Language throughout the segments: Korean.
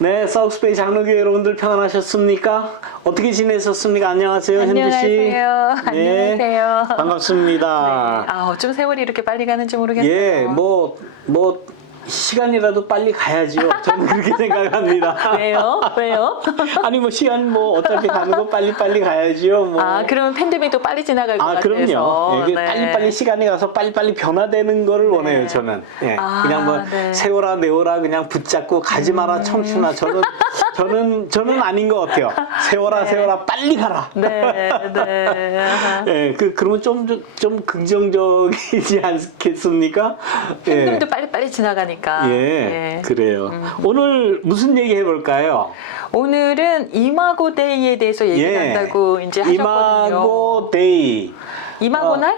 네, 사우스베이 장로교회 여러분들 평안하셨습니까? 어떻게 지내셨습니까? 안녕하세요, 현주 씨. 안녕하세요. 네, 안녕하세요. 반갑습니다. 네. 어쩜 세월이 이렇게 빨리 가는지 모르겠어요. 예, 시간이라도 빨리 가야지요. 저는 그렇게 생각합니다. 왜요? 왜요? 아니, 시간 어차피 가는 거 빨리빨리 가야지요. 그러면 팬데믹도 빨리 지나갈 것 같아서. 그럼요. 이게 네. 빨리빨리 시간이 가서 빨리빨리 변화되는 거를 원해요, 저는. 예. 그냥 네. 세워라, 내워라, 그냥 붙잡고 가지 마라, 청춘아. 저는 아닌 것 같아요. 세워라, 네. 세워라, 빨리 가라. 네, 네. 예, 그러면 좀 긍정적이지 않겠습니까? 팬데믹도 빨리 지나가니까. 예, 그래요. 오늘 무슨 얘기 해볼까요? 오늘은 이마고 데이에 대해서 얘기한다고 이제 하셨거든요. 이마고 데이. 이마고 날?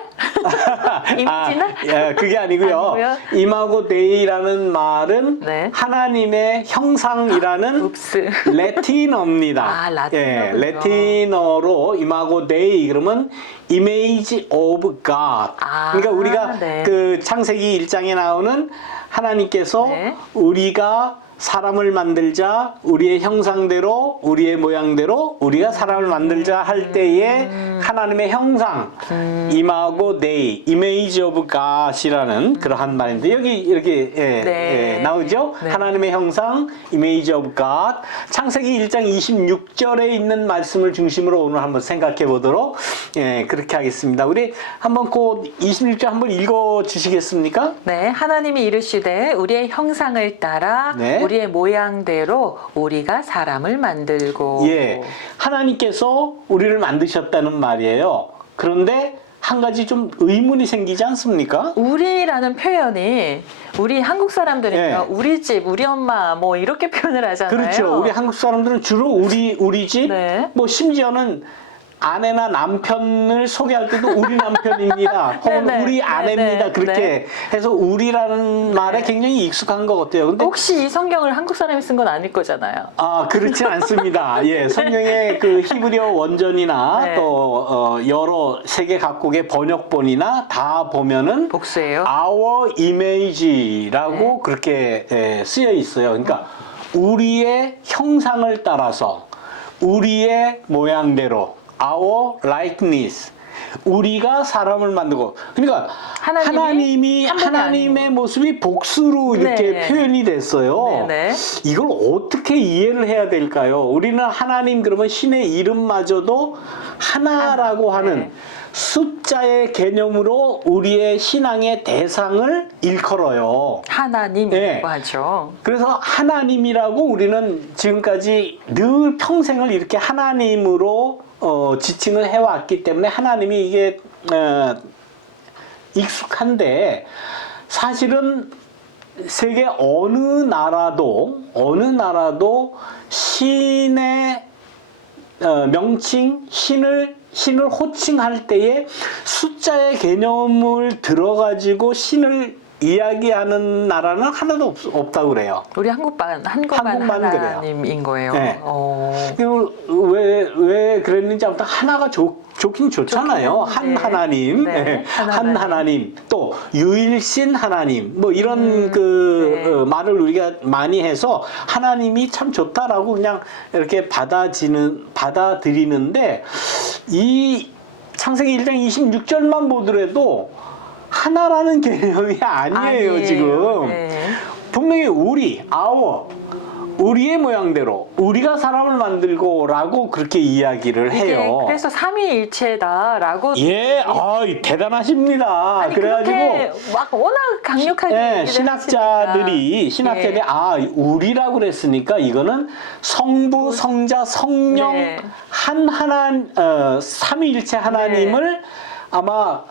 이미지 날? 예, 그게 아니고요. 이마고 데이라는 말은 네. 하나님의 형상이라는 읍스. 레틴어입니다. 라틴어군요. 레틴어로 이마고 데이 그러면 Image of God. 그러니까 우리가 네. 그 창세기 1장에 나오는 하나님께서 네. 우리가 사람을 만들자, 우리의 형상대로, 우리의 모양대로 우리가 사람을 만들자 할 때에 하나님의 형상, 이마고 데이, Image of God이라는 그러한 말인데 여기 이렇게 네. 나오죠? 네. 하나님의 형상, Image of God. 창세기 1장 26절에 있는 말씀을 중심으로 오늘 한번 생각해 보도록 그렇게 하겠습니다. 우리 한번 그 26절 한번 읽어 주시겠습니까? 네, 하나님이 이르시되 우리의 형상을 따라 네. 우리의 모양대로 우리가 사람을 만들고. 예, 하나님께서 우리를 만드셨다는 말이에요. 그런데 한 가지 좀 의문이 생기지 않습니까? 우리라는 표현이 우리 한국 사람들은요, 예. 우리 집, 우리 엄마 뭐 이렇게 표현을 하잖아요. 그렇죠. 우리 한국 사람들은 주로 우리 집, 네. 심지어는 아내나 남편을 소개할 때도 우리 남편입니다. 혹은 네네. 우리 아내입니다. 네네. 그렇게 네. 해서 우리라는 말에 굉장히 익숙한 것 같아요. 근데 혹시 이 성경을 한국 사람이 쓴 건 아닐 거잖아요. 그렇진 않습니다. 예, 성경의 그 히브리어 원전이나 네. 또 여러 세계 각국의 번역본이나 다 보면은 복수예요. Our Image라고 네. 그렇게 쓰여 있어요. 그러니까 우리의 형상을 따라서 우리의 모양대로 Our likeness. 우리가 사람을 만들고 그러니까 하나님이 한 분이 하나님의 아니고. 모습이 복수로 이렇게 네. 표현이 됐어요. 네네. 이걸 어떻게 이해를 해야 될까요? 우리는 하나님 그러면 신의 이름마저도 하나라고 하는 네. 숫자의 개념으로 우리의 신앙의 대상을 일컬어요. 하나님이라고 네. 하죠. 그래서 하나님이라고 우리는 지금까지 늘 평생을 이렇게 하나님으로 지칭을 해왔기 때문에 하나님이 이게 익숙한데 사실은 세계 어느 나라도 신의 명칭, 신을 호칭할 때에 숫자의 개념을 들어가지고 신을 이야기하는 나라는 하나도 없다고 그래요. 우리 한국만 한국만 하나님인 거예요. 네. 왜 그랬는지 아무튼 하나가 좋긴 좋잖아요. 좋긴, 한 하나님, 네. 한 하나님, 또 유일신 하나님, 이런 네. 말을 우리가 많이 해서 하나님이 참 좋다라고 그냥 이렇게 받아들이는데 이 창세기 1장 26절만 보더라도 하나라는 개념이 아니에요. 지금. 네. 분명히 우리의 모양대로 우리가 사람을 만들고 라고 그렇게 이야기를 해요. 그래서 삼위일체다라고. 예, 대단하십니다. 아니, 그래가지고 그렇게 막 워낙 강력하게 얘기를 신학자들이 우리라고 그랬으니까 이거는 성부, 성자, 성령 네. 삼위일체 하나님을 아마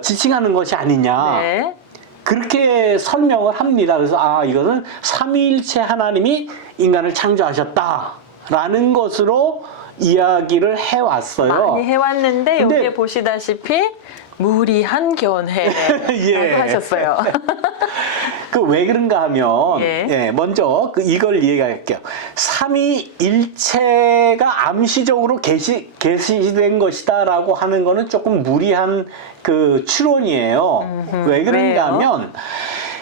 지칭하는 것이 아니냐. 네. 그렇게 설명을 합니다. 그래서 이거는 삼위일체 하나님이 인간을 창조하셨다라는 것으로 이야기를 해왔어요. 많이 해왔는데 근데 여기에 보시다시피 무리한 견해라고 예. 하셨어요. 왜 그런가 하면 예. 먼저 이걸 이해할게요. 삼위일체가 암시적으로 계시된 것이다라고 하는 거는 조금 무리한 그 추론이에요. 왜 그런가 왜요? 하면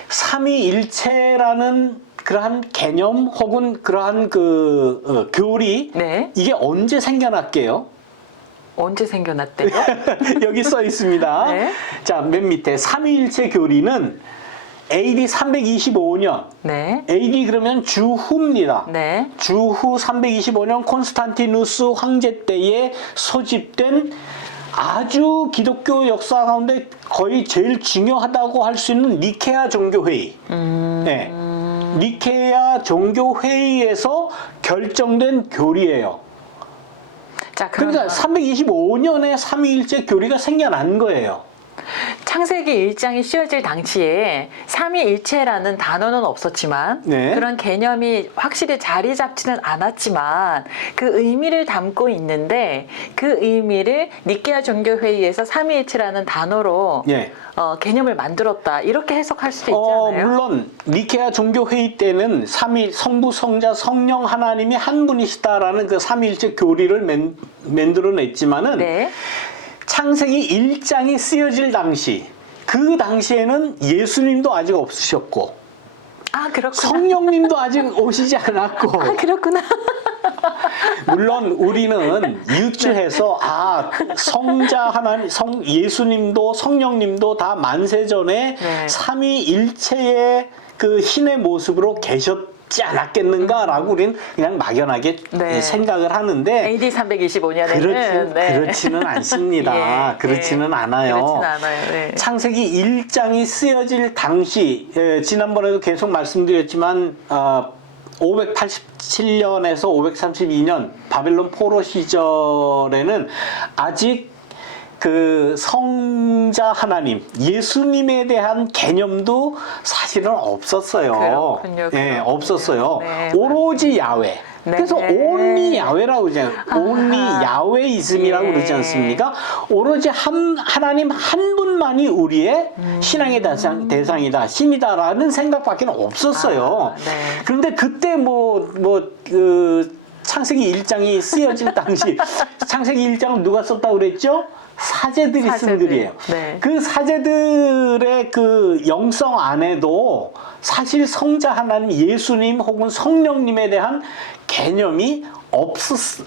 삼위일체라는 그러한 개념 혹은 그러한 그 교리 네. 이게 언제 생겨났게요? 언제 생겨났대요? 여기 써 있습니다. 네. 자, 맨 밑에 삼위일체 교리는 AD 325년. 네. AD 그러면 주후입니다. 네. 주후 325년 콘스탄티누스 황제 때에 소집된 아주 기독교 역사 가운데 거의 제일 중요하다고 할 수 있는 니케아 종교회의. 네. 니케아 종교회의에서 결정된 교리예요. 자, 그러니까 325년에 삼위일체 교리가 생겨난 거예요. 창세기 1장이 씌워질 당시에 삼위일체라는 단어는 없었지만 네. 그런 개념이 확실히 자리 잡지는 않았지만 그 의미를 담고 있는데 그 의미를 니케아 종교회의에서 삼위일체라는 단어로 예. 개념을 만들었다 이렇게 해석할 수도 있지 않나요? 물론 니케아 종교회의 때는 삼위 성부 성자 성령 하나님이 한 분이시다라는 그 삼위일체 교리를 만들어냈지만은 네. 창세기 1장이 쓰여질 당시 그 당시에는 예수님도 아직 없으셨고 아, 그렇구나. 성령님도 아직 오시지 않았고 아, 그렇구나. 물론 우리는 유추해서 성자 하나님, 예수님도 성령님도 다 만세 전에 네. 삼위일체의 그 신의 모습으로 계셨지 않았겠는가라고 우리는 그냥 막연하게 네. 생각을 하는데 AD 325년에는 그렇지는 않습니다. 예, 그렇지는 예. 않아요. 그렇지는 않아요. 네. 창세기 1장이 쓰여질 당시 지난번에도 계속 말씀드렸지만 587년에서 532년 바벨론 포로 시절에는 아직 그 성자 하나님, 예수님에 대한 개념도 사실은 없었어요. 그렇군요. 예, 없었어요. 네, 오로지 야훼. 네. 그래서 only 야훼라고 그러잖아요. only 야훼이즘이라고 예. 그러지 않습니까? 오로지 하나님 한 분만이 우리의 신앙의 대상이다, 신이다라는 생각밖에 없었어요. 네. 그런데 그때 창세기 1장이 쓰여질 당시 창세기 1장은 누가 썼다고 그랬죠? 사제들이 쓴 글이에요. 네. 그 사제들의 그 영성 안에도 사실 성자 하나님 예수님 혹은 성령님에 대한 개념이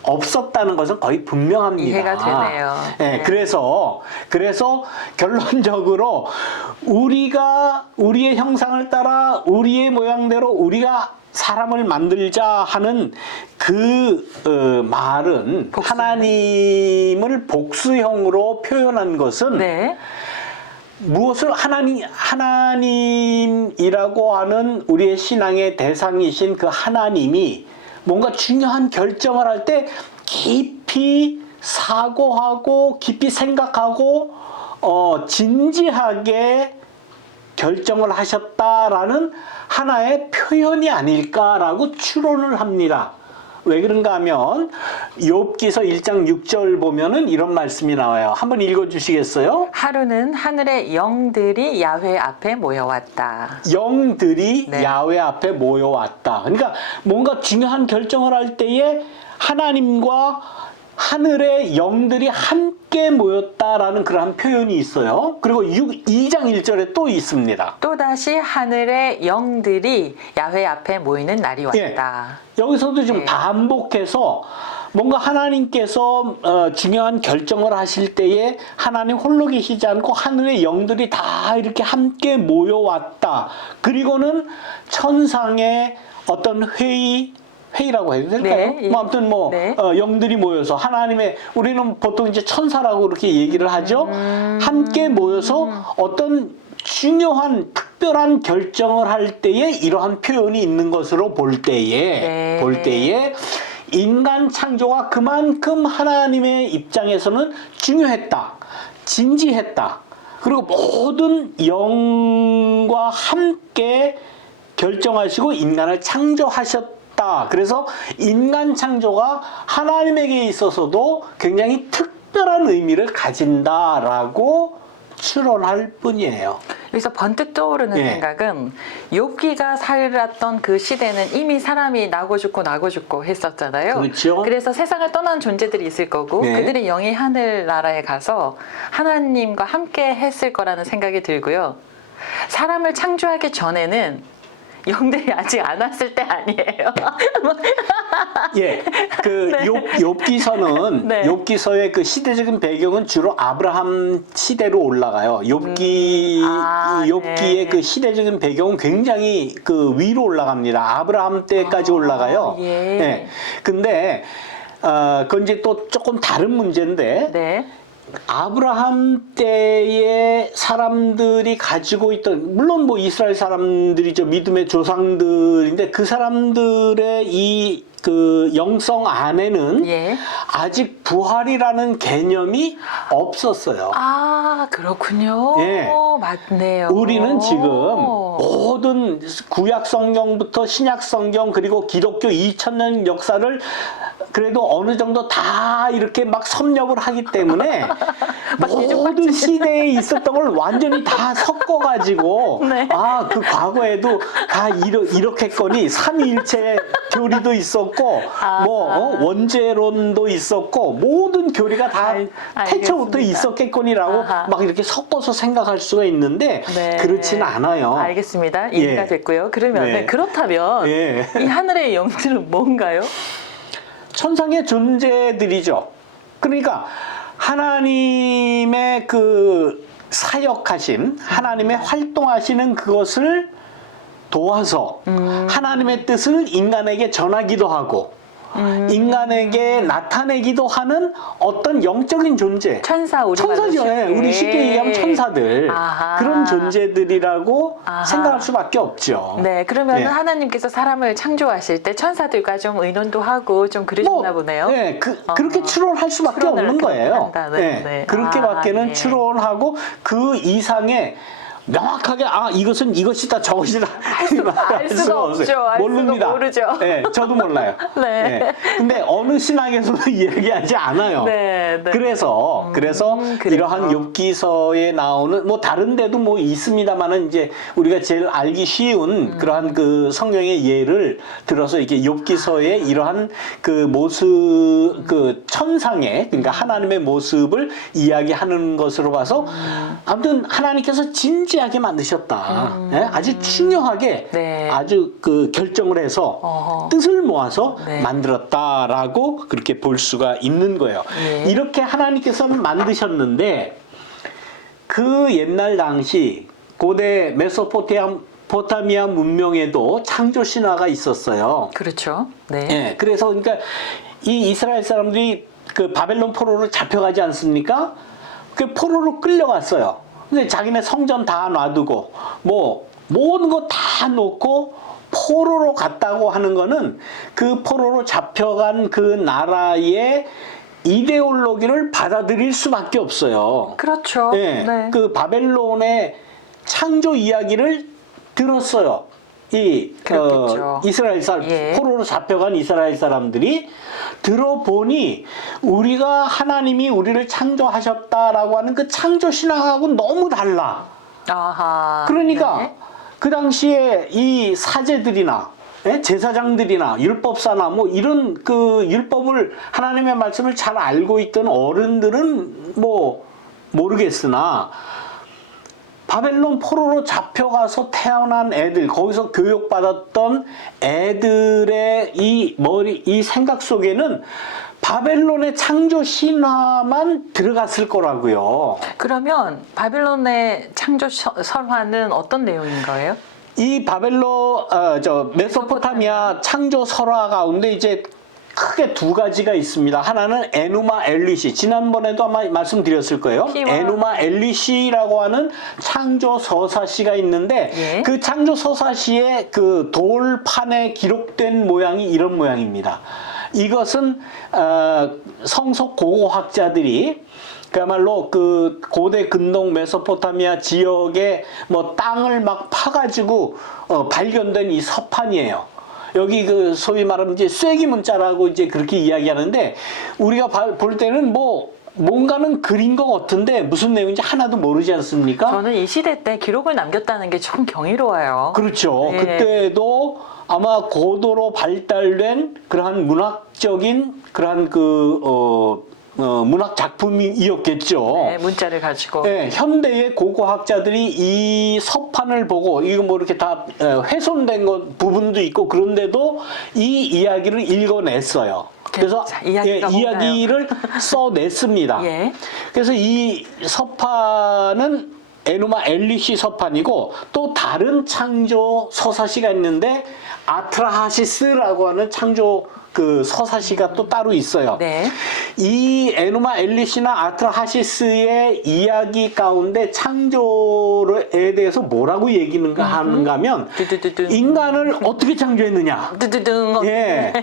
없었다는 것은 거의 분명합니다. 이해가 되네요. 네, 네. 그래서 결론적으로 우리의 형상을 따라 우리의 모양대로 우리가 사람을 만들자 하는 그 말은 복수. 하나님을 복수형으로 표현한 것은 네. 무엇을 하나님이라고 하는 우리의 신앙의 대상이신 그 하나님이 뭔가 중요한 결정을 할 때 깊이 사고하고 깊이 생각하고 진지하게 결정을 하셨다라는 하나의 표현이 아닐까라고 추론을 합니다. 왜 그런가 하면 욥기서 1장 6절 보면은 이런 말씀이 나와요. 한번 읽어 주시겠어요? 하루는 하늘의 영들이 야훼 앞에 모여왔다. 영들이 네. 야훼 앞에 모여왔다. 그러니까 뭔가 중요한 결정을 할 때에 하나님과 하늘의 영들이 함께 모였다라는 그러한 표현이 있어요. 그리고 2장 1절에 또 있습니다. 또다시 하늘의 영들이 야훼 앞에 모이는 날이 왔다. 여기서도 좀 네. 반복해서 뭔가 하나님께서 중요한 결정을 하실 때에 하나님 홀로 계시지 않고 하늘의 영들이 다 이렇게 함께 모여왔다. 그리고는 천상의 어떤 회의라고 해도 될까요? 네, 예. 아무튼 네. 영들이 모여서 하나님의 우리는 보통 이제 천사라고 그렇게 얘기를 하죠. 함께 모여서 어떤 중요한 특별한 결정을 할 때에 이러한 표현이 있는 것으로 볼 때에 네. 인간 창조가 그만큼 하나님의 입장에서는 중요했다, 진지했다. 그리고 모든 영과 함께 결정하시고 인간을 창조하셨다. 그래서 인간 창조가 하나님에게 있어서도 굉장히 특별한 의미를 가진다라고 추론할 뿐이에요. 여기서 번뜩 떠오르는 예. 생각은 욥기가 살았던 그 시대는 이미 사람이 나고 죽고 했었잖아요. 그렇죠. 그래서 세상을 떠난 존재들이 있을 거고 네. 그들이 영이 하늘나라에 가서 하나님과 함께 했을 거라는 생각이 들고요. 사람을 창조하기 전에는 영들이 아직 안 왔을 때 아니에요. 예, 그 네. 욥기서는 네. 욥기서의 그 시대적인 배경은 주로 아브라함 시대로 올라가요. 욥기의 네. 그 시대적인 배경은 굉장히 그 위로 올라갑니다. 아브라함 때까지 올라가요. 예. 근데 그건 이제 또 조금 다른 문제인데 네. 아브라함 때의 사람들이 가지고 있던, 물론 뭐 이스라엘 사람들이죠, 믿음의 조상들인데 그 사람들의 이 그 영성 안에는 예. 아직 부활이라는 개념이 없었어요. 아, 그렇군요. 예. 맞네요. 우리는 지금 모든 구약 성경부터 신약 성경 그리고 기독교 2000년 역사를 그래도 어느 정도 다 이렇게 막 섭렵을 하기 때문에 모든 시대에 있었던 걸 완전히 다 섞어가지고 네. 아, 그 과거에도 다 이렇겠거니 삼위일체 교리도 있었고 뭐 원죄론도 있었고 모든 교리가 다 태초부터 알겠습니다. 있었겠거니라고 아하. 막 이렇게 섞어서 생각할 수가 있는데 네. 그렇지는 않아요. 알겠습니다. 이해가 예. 됐고요. 그러면 네. 그렇다면 예. 이 하늘의 영들은 뭔가요? 천상의 존재들이죠. 그러니까 하나님의 그 사역하심, 하나님의 활동하시는 그것을 도와서 하나님의 뜻을 인간에게 전하기도 하고 인간에게 나타내기도 하는 어떤 영적인 존재. 천사, 우리 천사죠. 말로 쉽게. 우리 쉽게 얘기하면 천사들. 아하. 그런 존재들이라고 아하. 생각할 수밖에 없죠. 네, 그러면 예. 하나님께서 사람을 창조하실 때 천사들과 좀 의논도 하고 좀 그러셨나 보네요. 네, 그렇게 추론할 수밖에 추론을 없는 그렇게 거예요. 한다. 네, 네, 네. 그렇게밖에는 예. 추론하고 그 이상의 명확하게 이것은 이것이다 저것이다 알 수가 없죠. 알 모릅니다. 수가 모르죠. 네, 저도 몰라요. 네. 근데 어느 신학에서도 이야기하지 않아요. 네, 네. 그래서 그래서. 이러한 욥기서에 나오는 뭐 다른 데도 뭐 있습니다만은 이제 우리가 제일 알기 쉬운 그러한 그 성경의 예를 들어서 이렇게 욥기서의 이러한 그 모습 그 천상의 그러니까 하나님의 모습을 이야기하는 것으로 봐서 아무튼 하나님께서 진지하게 만드셨다. 예? 아주 중요하게 네. 아주 그 결정을 해서 어허. 뜻을 모아서 네. 만들었다라고 그렇게 볼 수가 있는 거예요. 예. 이렇게 하나님께서는 만드셨는데 그 옛날 당시 고대 메소포타미아 문명에도 창조 신화가 있었어요. 그렇죠. 네. 예, 그래서 그러니까 이 이스라엘 사람들이 그 바벨론 포로로 잡혀가지 않습니까? 그 포로로 끌려갔어요. 근데 자기네 성전 다 놔두고 뭐 모든 거 다 놓고 포로로 갔다고 하는 거는 그 포로로 잡혀간 그 나라의 이데올로기를 받아들일 수밖에 없어요. 그렇죠. 예, 네. 그 바벨론의 창조 이야기를 들었어요. 그렇겠죠. 이스라엘 사람, 예. 포로로 잡혀간 이스라엘 사람들이 들어보니 우리가 하나님이 우리를 창조하셨다라고 하는 그 창조 신앙하고 너무 달라. 아하. 그러니까 네. 그 당시에 이 사제들이나 제사장들이나 율법사나 뭐 이런 그 율법을 하나님의 말씀을 잘 알고 있던 어른들은 뭐 모르겠으나 바벨론 포로로 잡혀가서 태어난 애들, 거기서 교육받았던 애들의 이 생각 속에는 바벨론의 창조 신화만 들어갔을 거라고요. 그러면 바빌론의 창조 설화는 어떤 내용인 거예요? 이 메소포타미아 창조 설화 가운데 이제 크게 두 가지가 있습니다. 하나는 에누마 엘리시. 지난번에도 아마 말씀드렸을 거예요. 에누마 엘리시라고 하는 창조 서사시가 있는데 예. 그 창조 서사시의 그 돌판에 기록된 모양이 이런 모양입니다. 이것은 성서 고고학자들이 그야말로 그 고대 근동 메소포타미아 지역의 뭐 땅을 막 파가지고 발견된 이 서판이에요. 여기 그 소위 말하면 이제 쐐기 문자라고 이제 그렇게 이야기하는데 우리가 볼 때는 뭐 뭔가는 그린 것 같은데 무슨 내용인지 하나도 모르지 않습니까? 저는 이 시대 때 기록을 남겼다는 게 좀 경이로워요. 그렇죠. 네. 그때도 아마 고도로 발달된 그러한 문학적인 그러한 문학 작품이었겠죠. 네, 문자를 가지고. 네, 현대의 고고학자들이 이 서판을 보고 이거 뭐 이렇게 다 훼손된 것 부분도 있고 그런데도 이 이야기를 읽어냈어요. 그래서 자, 이야기가 이야기를 써냈습니다. 예. 그래서 이 서판은 에누마 엘리시 서판이고 또 다른 창조 서사시가 있는데 아트라하시스라고 하는 창조 그 서사시가 또 따로 있어요. 네. 이 에누마 엘리시나 아트라하시스의 이야기 가운데 창조에 대해서 뭐라고 얘기는가 하는가 하면 두두두둔. 인간을 어떻게 창조했느냐. 두두둥. 예.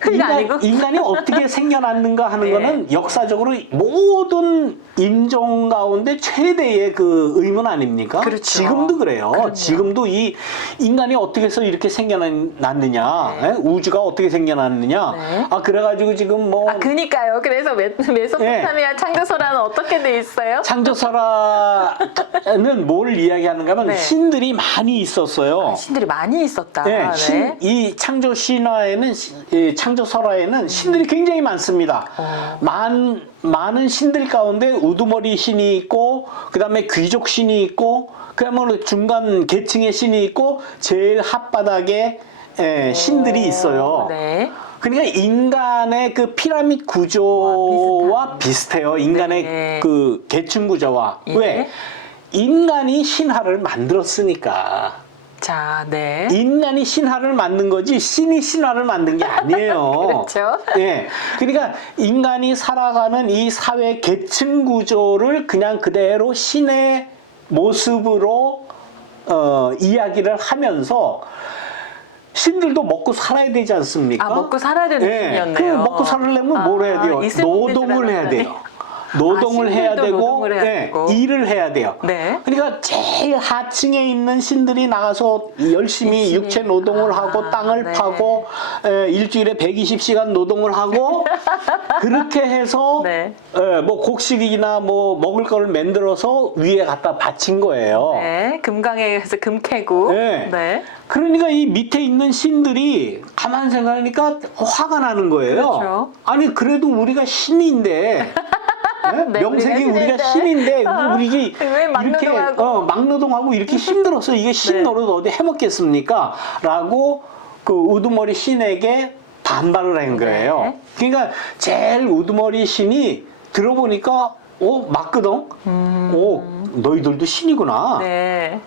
흙이 아니고. 인간이 어떻게 생겨났는가 하는 네. 거는 역사적으로 모든 인종 가운데 최대의 그 의문 아닙니까? 그렇죠. 지금도 그래요. 그럼요. 지금도 이 인간이 어떻게 해서 이렇게 생겨났느냐, 네. 예? 우주가 어떻게 생겨났느냐. 네. 아 그래가지고 지금 뭐 그니까요. 그래서 메소포타미아 창조설화는 어떻게 돼 있어요? 창조설화는 뭘 이야기하는가 하면 네. 신들이 많이 있었어요. 신들이 많이 있었다. 네, 네. 이 창조 신화에는 이 창조 설화에는 신들이 굉장히 많습니다. 많은 신들 가운데 우두머리 신이 있고 그다음에 귀족 신이 있고 그다음에 중간 계층의 신이 있고 제일 핫바닥에 신들이 있어요. 네. 그러니까 인간의 그 피라미드 구조와 비슷해요. 인간의 네. 그 계층 구조와. 예. 왜? 인간이 신화를 만들었으니까. 자, 네. 인간이 신화를 만든 거지 신이 신화를 만든 게 아니에요. 그렇죠. 예. 그러니까 인간이 살아가는 이 사회 계층 구조를 그냥 그대로 신의 모습으로 이야기를 하면서 신들도 먹고 살아야 되지 않습니까? 먹고 살아야 되는 예. 신이었네요. 그 먹고 살려면 뭘 해야 돼요? 이슬람들 노동을 해야 들어가는 돼요. 노동을 해야 신들도 되고, 노동을 해야 예, 되고. 일을 해야 돼요. 네. 그러니까 제일 하층에 있는 신들이 나가서 열심히 육체 노동을 하고 땅을 네. 파고 일주일에 120시간 노동을 하고 그렇게 해서 네. 뭐 곡식이나 뭐 먹을 거를 만들어서 위에 갖다 바친 거예요. 네. 금강에 가서 금 캐고. 네. 네. 그러니까 이 밑에 있는 신들이 가만 생각하니까 화가 나는 거예요. 그렇죠. 아니 그래도 우리가 신인데 네, 명색이 우리가 우리가 신인데 아, 우리 왜 이렇게 막노동하고. 막노동하고 이렇게 힘들어서 이게 신 네. 노릇 어디 해먹겠습니까? 라고 그 우두머리 신에게 반발을 한 거예요. 네. 그러니까 제일 우두머리 신이 들어보니까 맞거든. 너희들도 신이구나. 네.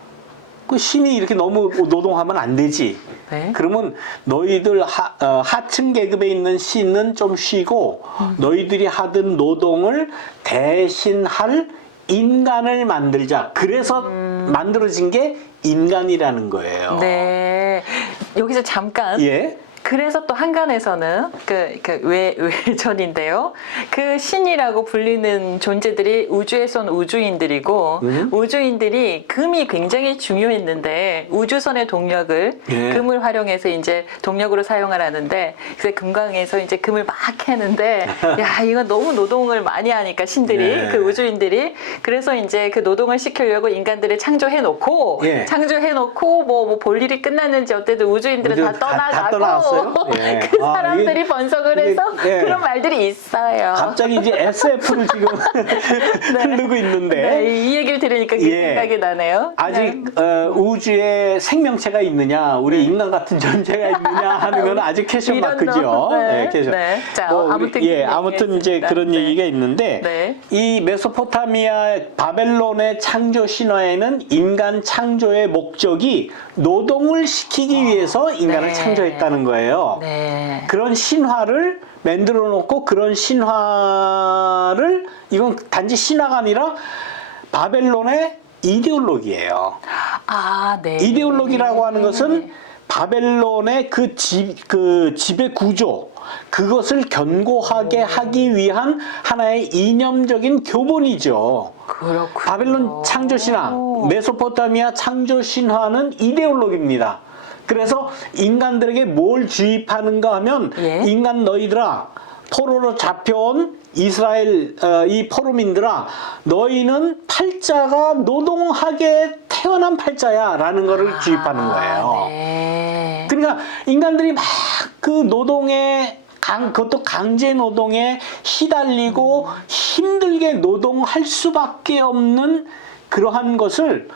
그 신이 이렇게 너무 노동하면 안 되지. 네. 그러면 너희들 하층 계급에 있는 신은 좀 쉬고 너희들이 하던 노동을 대신할 인간을 만들자. 그래서 만들어진 게 인간이라는 거예요. 네. 여기서 잠깐. 예. 그래서 또 한간에서는 외전인데요. 그 신이라고 불리는 존재들이 우주에선 우주인들이고 우주인들이 금이 굉장히 중요했는데 우주선의 동력을 예. 금을 활용해서 이제 동력으로 사용을 하는데 그래서 금강에서 이제 금을 막 캐는데 야 이건 너무 노동을 많이 하니까 신들이 예. 그 우주인들이 그래서 이제 그 노동을 시키려고 인간들을 창조해놓고 예. 뭐 볼 일이 끝났는지 어쨌든 우주인들은 다 떠나가고 다 떠나갔어요? 예. 그 사람들이 번석을 이게- 해서 예. 그런 말들이 있어요. 갑자기 이제 SF를 지금 흐르고 있는데 네, 이 얘기를 들으니까 그 예. 생각이 나네요. 아직 우주에 생명체가 있느냐, 우리 인간 같은 존재가 있느냐 하는 건 아직 퀘션 마크죠. 네. 퀘션. 네. 자, 우리- 아무튼 아무튼 이제 얘기했습니다. 그런 네. 얘기가 있는데 네. 이 메소포타미아 바벨론의 창조 신화에는 인간 창조의 목적이 노동을 시키기 위해서 인간을 네. 창조했다는 거예요. 네. 그런 신화를 만들어 놓고 그런 신화를 이건 단지 신화가 아니라 바벨론의 이데올로기예요. 네. 이데올로기라고 하는 것은 바벨론의 그 지배 구조 그것을 견고하게 하기 위한 하나의 이념적인 교본이죠. 그렇군요. 바벨론 창조 신화, 메소포타미아 창조 신화는 이데올로기입니다. 그래서 인간들에게 뭘 주입하는가 하면 예. 인간 너희들아 포로로 잡혀온 이스라엘 이 포로민들아 너희는 팔자가 노동하게 태어난 팔자야 라는 거를 주입하는 거예요. 네. 그러니까 인간들이 막 그 노동에 그것도 강제 노동에 시달리고 힘들게 노동할 수밖에 없는 그러한 것을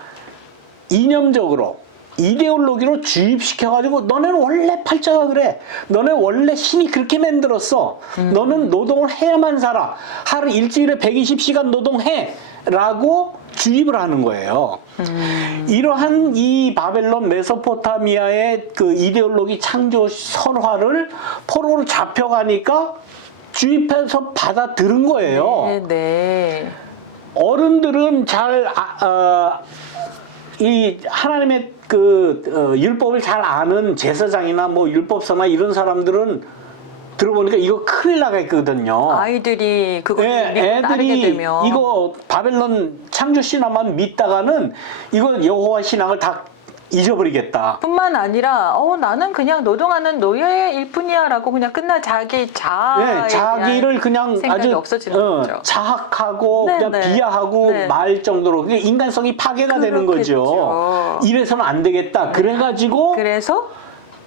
이념적으로 이데올로기로 주입시켜가지고 너네는 원래 팔자가 그래. 너네 원래 신이 그렇게 만들었어. 너는 노동을 해야만 살아. 하루 일주일에 120시간 노동해. 라고 주입을 하는 거예요. 이러한 이 바벨론 메소포타미아의 그 이데올로기 창조 설화를 포로로 잡혀가니까 주입해서 받아들은 거예요. 네, 네. 어른들은 이 하나님의 율법을 잘 아는 제사장이나 뭐 율법사나 이런 사람들은 들어보니까 이거 큰일 나겠거든요. 아이들이 그걸 예, 따르게 애들이 되면 이거 바벨론 창조 신앙만 믿다가는 이거 여호와 신앙을 다 잊어버리겠다. 뿐만 아니라 나는 그냥 노동하는 노예일 뿐이야라고 그냥 끝나 자기 자아에 자기를 그냥 생각이 아주 없어지는 거죠. 자학하고 네, 그냥 네. 비하하고 네. 말 정도로 그게 인간성이 파괴가 되는 거죠. 그렇겠죠. 이래서는 안 되겠다. 그래가지고 그래서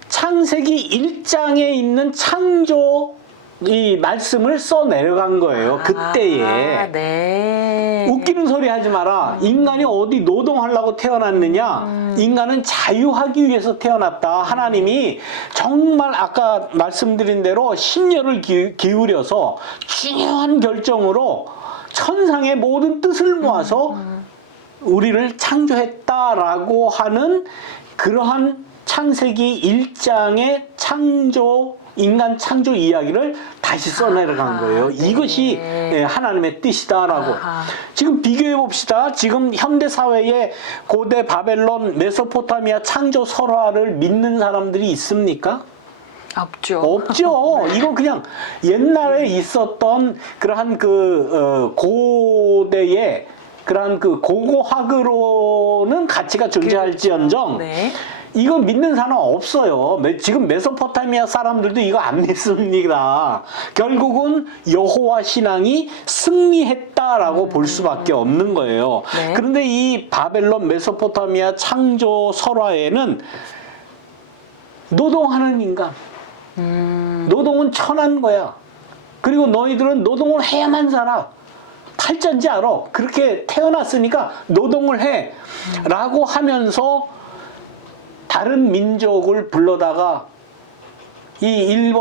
창세기 1장에 있는 창조 이 말씀을 써 내려간 거예요. 그때에. 네. 웃기는 소리 하지 마라. 인간이 어디 노동하려고 태어났느냐? 인간은 자유하기 위해서 태어났다. 하나님이 정말 아까 말씀드린 대로 심려를 기울여서 중요한 결정으로 천상의 모든 뜻을 모아서 우리를 창조했다라고 하는 그러한 창세기 1장의 인간 창조 이야기를 다시 써내려간 거예요. 네. 이것이 하나님의 뜻이다라고. 지금 비교해 봅시다. 지금 현대 사회에 고대 바벨론, 메소포타미아 창조 설화를 믿는 사람들이 있습니까? 없죠. 없죠. 이건 그냥 옛날에 있었던 그러한 고대의 그러한 고고학으로는 가치가 존재할지언정 네. 이거 믿는 사람 없어요. 지금 메소포타미아 사람들도 이거 안 믿습니다. 결국은 여호와 신앙이 승리했다라고 볼 수밖에 없는 거예요. 네. 그런데 이 바벨론 메소포타미아 창조 설화에는 노동하는 인간, 노동은 천한 거야. 그리고 너희들은 노동을 해야만 살아. 팔자인지 알아. 그렇게 태어났으니까 노동을 해. 라고 하면서 다른 민족을 불러다가 이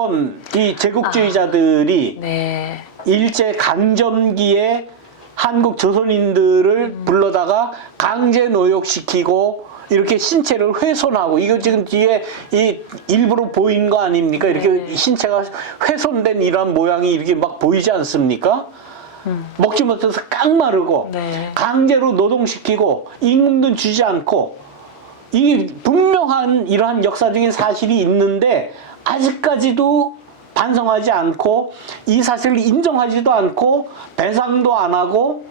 제국주의자들이 네. 일제 강점기에 한국 조선인들을 불러다가 강제 노역시키고 이렇게 신체를 훼손하고 이거 지금 뒤에 이 일부러 보인 거 아닙니까? 이렇게 신체가 훼손된 이런 모양이 이렇게 막 보이지 않습니까? 먹지 못해서 깡마르고 네. 강제로 노동시키고 임금도 주지 않고 이게 분명한 이러한 역사적인 사실이 있는데 아직까지도 반성하지 않고 이 사실을 인정하지도 않고 배상도 안 하고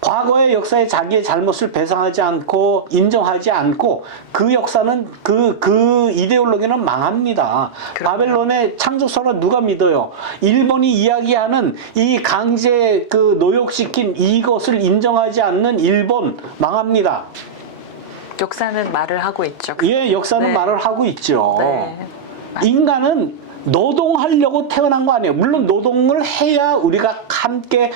과거의 역사에 자기의 잘못을 배상하지 않고 인정하지 않고 그 역사는 그 이데올로기는 망합니다. 그럼요. 바벨론의 창조설화 누가 믿어요? 일본이 이야기하는 이 강제 노역시킨 이것을 인정하지 않는 일본 망합니다. 역사는 말을 하고 있죠. 예, 역사는 네. 말을 하고 있죠. 네. 인간은 노동하려고 태어난 거 아니에요. 물론 노동을 해야 우리가 함께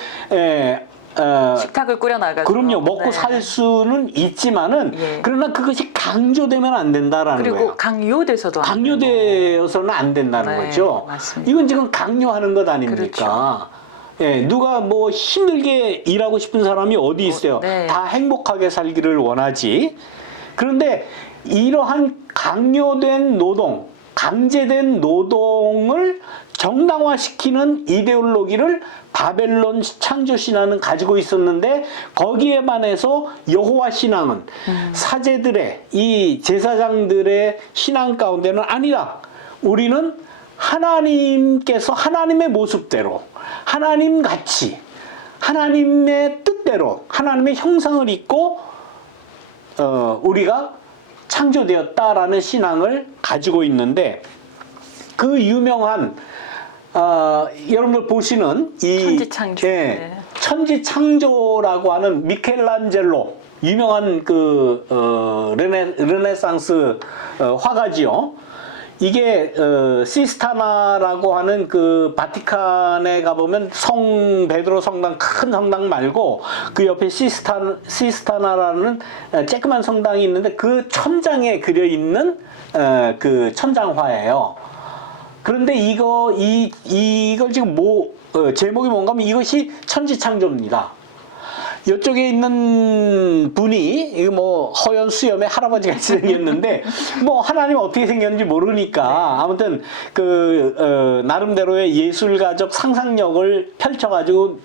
식탁을 꾸려나가죠. 그럼요. 먹고 네. 살 수는 있지만은 예. 그러나 그것이 강조되면 안 된다라는 그리고 거예요. 강요돼서도 안 강요되어서는 안 된다는 네, 거죠. 맞습니다. 이건 지금 강요하는 것 아닙니까? 그렇죠. 예, 누가 뭐 힘들게 일하고 싶은 사람이 어디 있어요? 네. 다 행복하게 살기를 원하지. 그런데 이러한 강요된 노동, 강제된 노동을 정당화시키는 이데올로기를 바벨론 창조 신앙은 가지고 있었는데 거기에 반해서 여호와 신앙은 사제들의 이 제사장들의 신앙 가운데는 아니다. 우리는 하나님께서 하나님의 모습대로 하나님 같이 하나님의 뜻대로 하나님의 형상을 입고 우리가 창조되었다라는 신앙을 가지고 있는데 그 유명한 여러분들 보시는 이 천지창조. 네. 천지창조라고 하는 미켈란젤로 유명한 르네상스 화가지요. 이게 시스타나라고 하는 그 바티칸에 가보면 성 베드로 성당, 큰 성당 말고 그 옆에 시스타나라는 쬐끄만 성당이 있는데 그 천장에 그려 있는 그 천장화예요. 그런데 이걸 지금 제목이 뭔가 하면 이것이 천지창조입니다. 이쪽에 있는 분이 이거 뭐 허연 수염의 할아버지 같이 생겼는데 뭐 하나님 어떻게 생겼는지 모르니까 아무튼 그 나름대로의 예술가적 상상력을 펼쳐가지고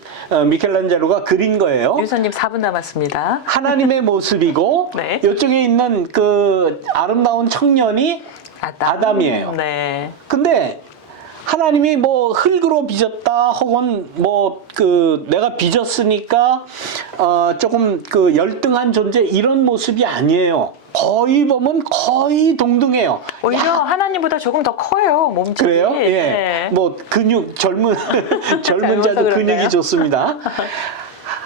미켈란젤로가 그린 거예요. 유선님 4분 남았습니다. 하나님의 모습이고 네. 이쪽에 있는 그 아름다운 청년이 아담이에요. 네. 근데 하나님이 뭐 흙으로 빚었다 혹은 뭐 그 내가 빚었으니까 조금 그 열등한 존재 이런 모습이 아니에요. 거의 보면 거의 동등해요. 오히려 하나님보다 조금 더 커요, 몸집이. 그래요? 예. 네. 뭐 젊은 젊어서 자도 근육이 그런가요? 좋습니다.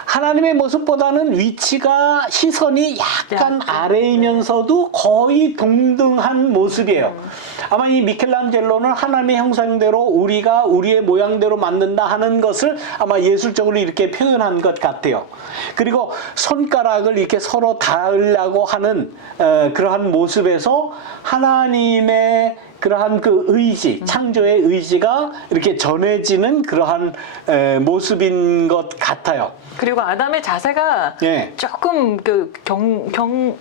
하나님의 모습보다는 위치가 시선이 약간 아래이면서도 거의 동등한 모습이에요. 아마 이 미켈란젤로는 하나님의 형상대로 우리가 우리의 모양대로 만든다 하는 것을 아마 예술적으로 이렇게 표현한 것 같아요. 그리고 손가락을 이렇게 서로 닿으려고 하는 그러한 모습에서 하나님의 그러한 그 의지, 창조의 의지가 이렇게 전해지는 그러한 모습인 것 같아요. 그리고 아담의 자세가 예. 조금 그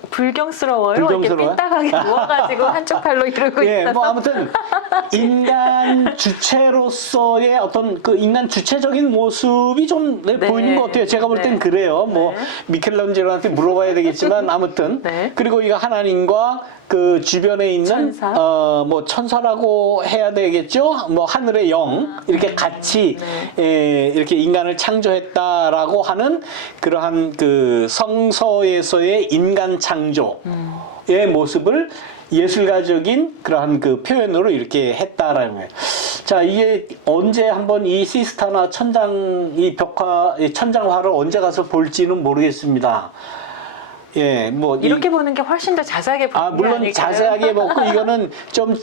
불경스러워요. 이렇게 불경스러워요? 삐딱하게 누워가지고 한쪽 팔로 이러고 예, 있어서. 뭐 아무튼 인간 주체로서의 어떤 그 인간 주체적인 모습이 좀 보이는 것 같아요. 제가 볼 땐 네. 그래요. 뭐 네. 미켈란젤로한테 물어봐야 되겠지만 아무튼 네. 그리고 이거 하나님과 그 주변에 있는 천사? 뭐 천사라고 해야 되겠죠. 뭐 하늘의 영 이렇게 같이 이렇게 인간을 창조했다라고 하는 그러한 그 성서에서의 인간 창조의 모습을 예술가적인 그러한 그 표현으로 이렇게 했다라는 거예요. 자, 이게 언제 한번 이 시스타나 이 천장화를 언제 가서 볼지는 모르겠습니다. 예, 뭐 이렇게 보는 게 훨씬 더 자세하게 보는 게 물론 아닐까요? 자세하게 보고 이거는 좀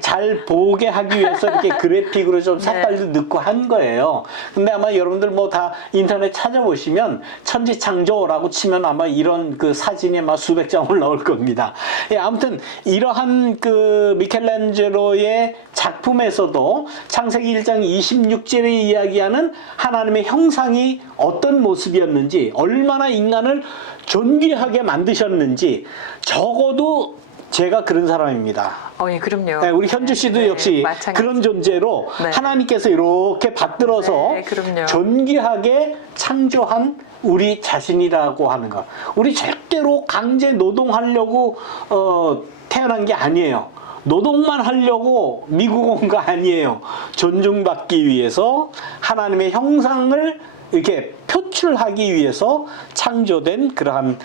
잘 보게 하기 위해서 이렇게 그래픽으로 좀 색깔도 넣고 한 거예요. 근데 아마 여러분들 뭐 다 인터넷 찾아보시면 천지창조라고 치면 아마 이런 그 사진이 아마 수백 장 올라올 겁니다. 예, 아무튼 이러한 그 미켈란젤로의 작품에서도 창세기 1장 26절에 이야기하는 하나님의 형상이 어떤 모습이었는지, 얼마나 인간을 존귀하게 만드셨는지 적어도 제가 그런 사람입니다. 예, 그럼요. 네, 우리 현주 씨도 역시 마찬가지. 그런 존재로 네. 하나님께서 이렇게 받들어서 네, 그럼요. 존귀하게 창조한 우리 자신이라고 하는 것. 우리 절대로 강제 노동하려고 태어난 게 아니에요. 노동만 하려고 미국 온 거 아니에요. 존중받기 위해서 하나님의 형상을 이렇게 표출하기 위해서 창조된 그러한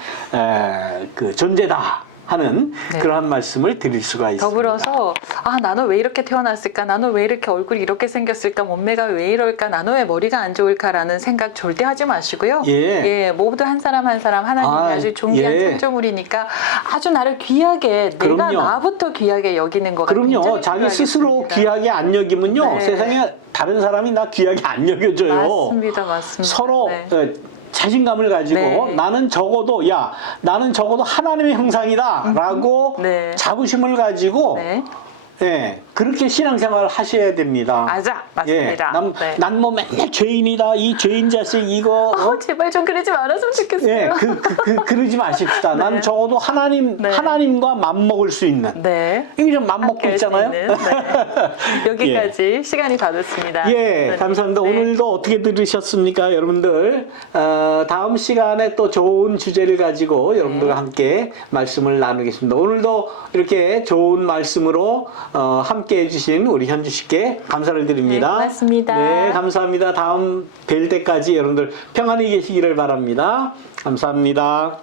그 존재다 하는 네. 그러한 말씀을 드릴 수가 있습니다. 더불어서 나는 왜 이렇게 태어났을까? 나는 왜 이렇게 얼굴이 이렇게 생겼을까? 몸매가 왜 이럴까? 나는 왜 머리가 안 좋을까라는 생각 절대 하지 마시고요. 예. 모두 한 사람 한 사람 하나님이 아주 존귀한 예. 창조물이니까 아주 나를 귀하게 그럼요. 내가 나부터 귀하게 여기는 거가 그럼요. 굉장히 자기 스스로 중요하겠습니다. 귀하게 안 여기면요. 네. 세상에 다른 사람이 나 귀하게 안 여겨줘요. 맞습니다. 서로 네. 자신감을 가지고 네. 나는 적어도 하나님의 형상이다 라고 네. 자부심을 가지고 네. 예, 그렇게 신앙생활을 하셔야 됩니다. 맞습니다. 예, 난 뭐 맨날 죄인이다. 이 죄인 자식 이거 제발 좀 그러지 말았으면 좋겠어요. 예, 그러지 마십시다. 네. 난 적어도 네. 하나님과 맞먹을 수 있는. 네. 이게 좀 맞먹고 함께 할수 있잖아요. 있는, 네. 여기까지 시간이 다 됐습니다. 예, 감사합니다. 네. 오늘도 어떻게 들으셨습니까, 여러분들? 다음 시간에 또 좋은 주제를 가지고 여러분들과 함께 말씀을 나누겠습니다. 오늘도 이렇게 좋은 말씀으로 함께 해주신 우리 현주 씨께 감사를 드립니다. 네, 고맙습니다. 네, 감사합니다. 다음 뵐 때까지 여러분들 평안히 계시기를 바랍니다. 감사합니다.